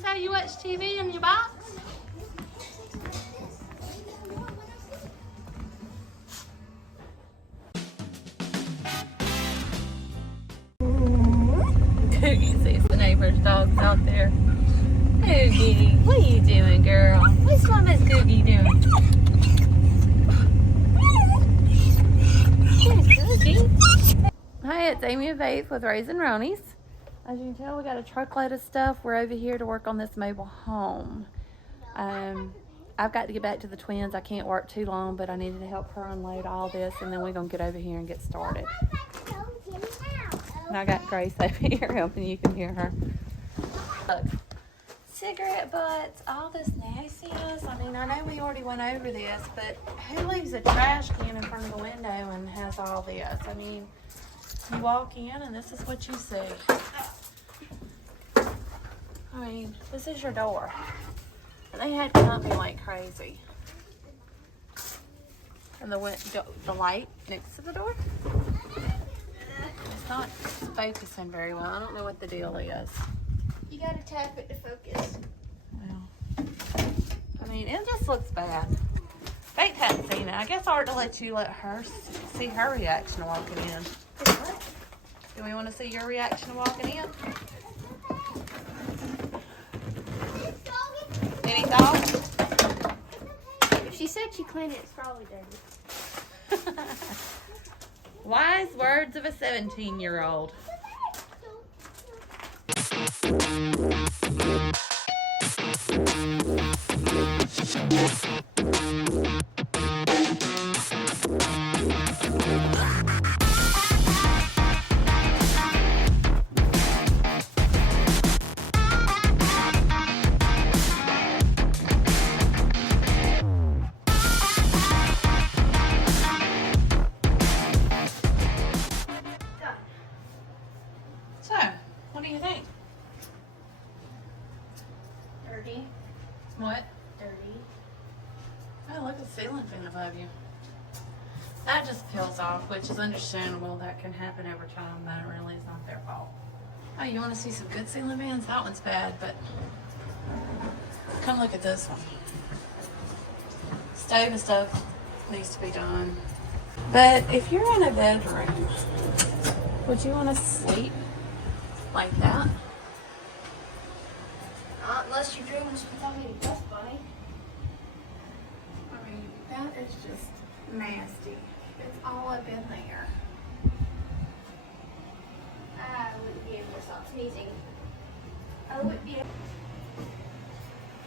this how you watch TV in your box? Cookie sees the neighbor's dogs out there. Cookie, what are you doing, girl? What's Mama's Cookie doing? Cookie. Hi, it's Amy and Faith with Roneys. As you can tell, we got a truckload of stuff. We're over here to work on this mobile home. I've got to get back to the twins. I can't work too long, but I needed to help her unload all this, and then we're going to get over here and get started. And I got Grace over here helping. You can hear her. Look, cigarette butts, all this nastiness. I mean, I know we already went over this, but who leaves a trash can in front of the window and has all this? I mean, you walk in and this is what you see. I mean, this is your door. And they had company like crazy. And the light next to the door. It's not focusing very well. I don't know what the deal is. You gotta tap it to focus. Well, I mean, it just looks bad. Faith hadn't seen it. I guess I ought to let her see her reaction to walking in. Do we want to see your reaction to walking in? Any thoughts? If she said she cleaned it, it's probably dirty. Wise words of a 17-year-old. So, what do you think? Dirty. What? Dirty. Oh, look at the ceiling fan above you. That just peels off, which is understandable. That can happen over time, but it really is not their fault. Oh, you want to see some good ceiling fans? That one's bad, but come look at this one. Stove and stuff needs to be done. But if you're in a bedroom, would you want to sleep like that? Not unless you're dreaming without getting dust bunny. I mean, that is just nasty. It's all up in there. I wouldn't be able to stop sneezing. I wouldn't be able.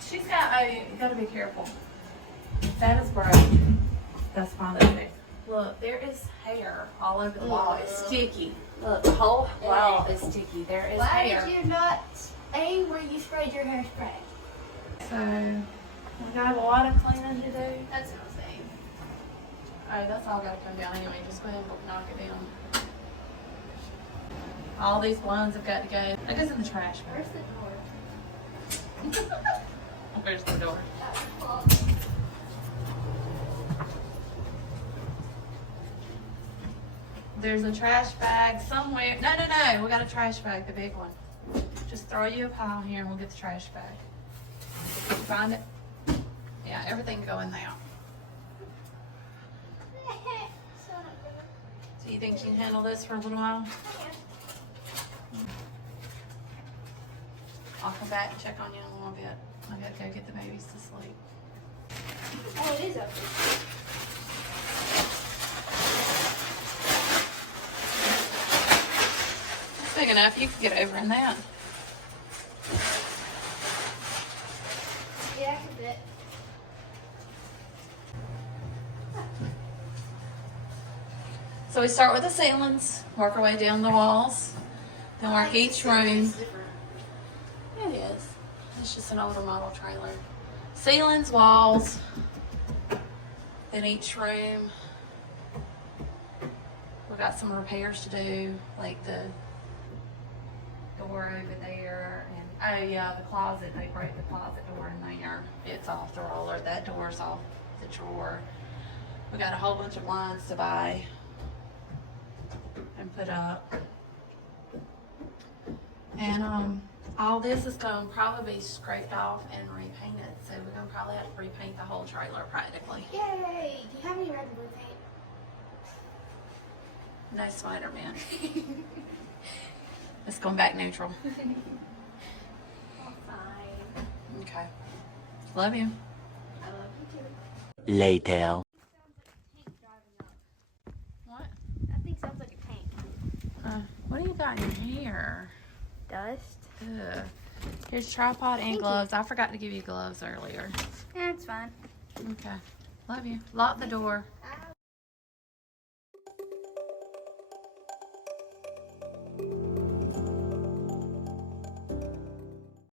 She's got, you gotta be careful. That is broken. That's fine. Okay. Look, there is hair all over the wall. It's sticky. Look, the whole wall is sticky. There is hair. Why did you not aim where you sprayed your hairspray? So, we got a lot of cleaning to do. That's what I'm saying. Alright, that's all gotta come down anyway. Just go ahead and knock it down. All these blinds have got to go. That goes in the trash. Where's the door? Where's the door? There's a trash bag somewhere. No. We got a trash bag, the big one. Just throw you a pile here and we'll get the trash bag. Can you find it? Yeah, everything can go in there. So you think you can handle this for a little while? I'll come back and check on you in a little bit. I gotta go get the babies to sleep. Oh, it is up there. It's big enough, you can get over in that. Yeah, I can fit. So we start with the ceilings, work our way down the walls, then work each room. It is. It's just an older model trailer. Ceilings, walls, then each room. We've got some repairs to do, like the door over there, and oh yeah, the closet. They broke the closet door in there. It's off the roller. That door's off the drawer. We got a whole bunch of blinds to buy and put up. And All this is going to probably be scraped off and repainted, so we're going to probably have to repaint the whole trailer practically. Yay! Do you have any red and blue paint? No Spider-Man. It's going back neutral. Fine. Okay. Love you. I love you too. Later. What? That thing sounds like a tank. What do you got in your hair? Dust? Ugh. Here's tripod and Thank gloves. I forgot to give you gloves earlier. Yeah, it's fine. Okay. Love you. Lock the door.